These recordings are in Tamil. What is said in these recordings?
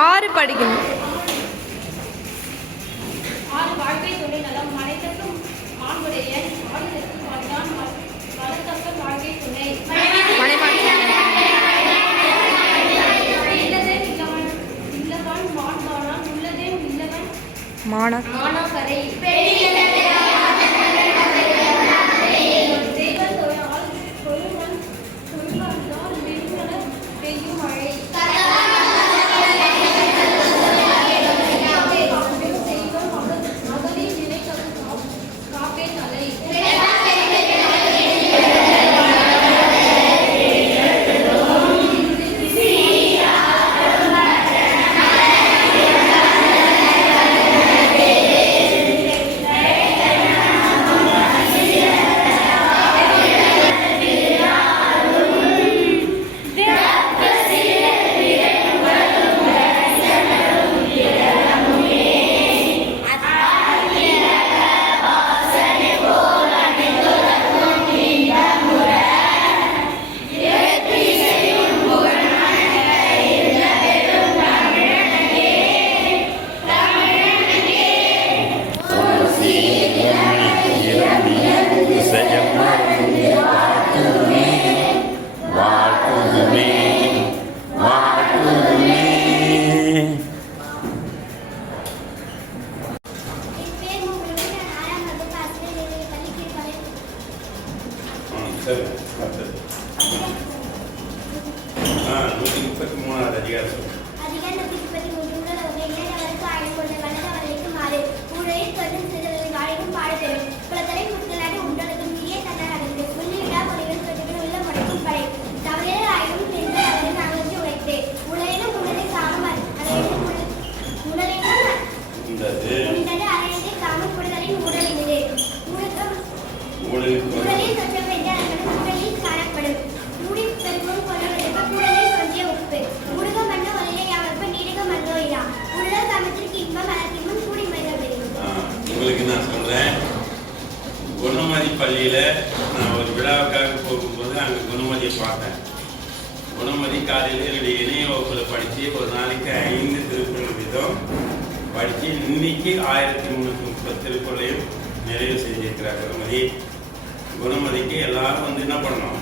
ஆறு படிக்கணும். மாணவரை உங்களுக்கு நான் சொல்றேன். குணமதி பள்ளியில நான் ஒரு விழாவுக்காக போகும்போது அங்க குணமதியை பார்த்தேன். குணமதி காலையில் என்னுடைய இணைய வகுப்புல படிச்சு ஒரு நாளைக்கு 5 திருக்குறள் வீதம் படிச்சு இன்னைக்கு 1330 திருக்குறளையும் நிறைவு செஞ்சிருக்கிறார் குணமதி. குணமதிக்கு எல்லாரும் வந்து என்ன பண்ணணும்?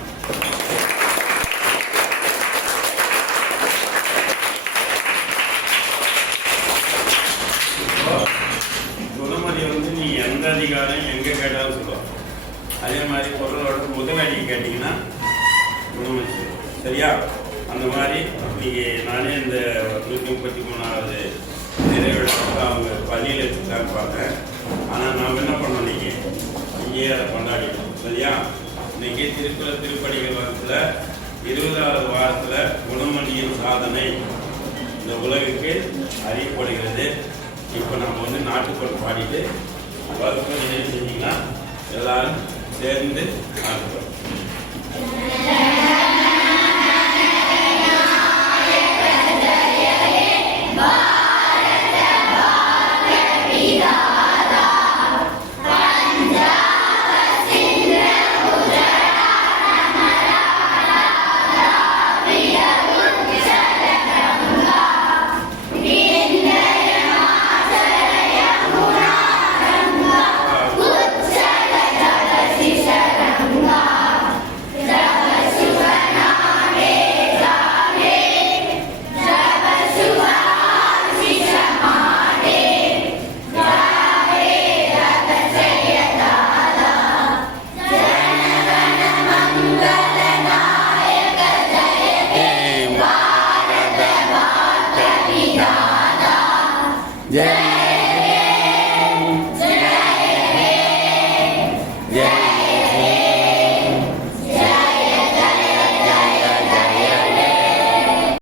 குணமதி வந்து நீ எந்த அதிகாரம் எங்க கேட்டாலும் சொல்லுவோம். அதே மாதிரி பொருளோட உதவி கேட்டீங்கன்னா குணமதி சொல்லுவோம். சரியா? அந்த மாதிரி இன்னைக்கு நானே இந்த 133வது நிறைவிழா அவங்க பள்ளியில் வச்சுக்கலான்னு பார்த்தேன். ஆனால் நாம் என்ன பண்ணோம், இன்னைக்கு இங்கேயே அதை கொண்டாடிட்டோம். சரியா? இன்னைக்கு திருக்குறள் திருப்பணிகள் வாரத்தில் 20வது வாரத்தில் குணமதியின் சாதனை இந்த உலகுக்கு அறியப்படுகிறது. இப்போ நம்ம வந்து நாட்டுப்புறம் பாடிட்டு வகுப்பு நினைவு செஞ்சீங்கன்னா எல்லாரும் சேர்ந்து ஆடுறோம். Yeah.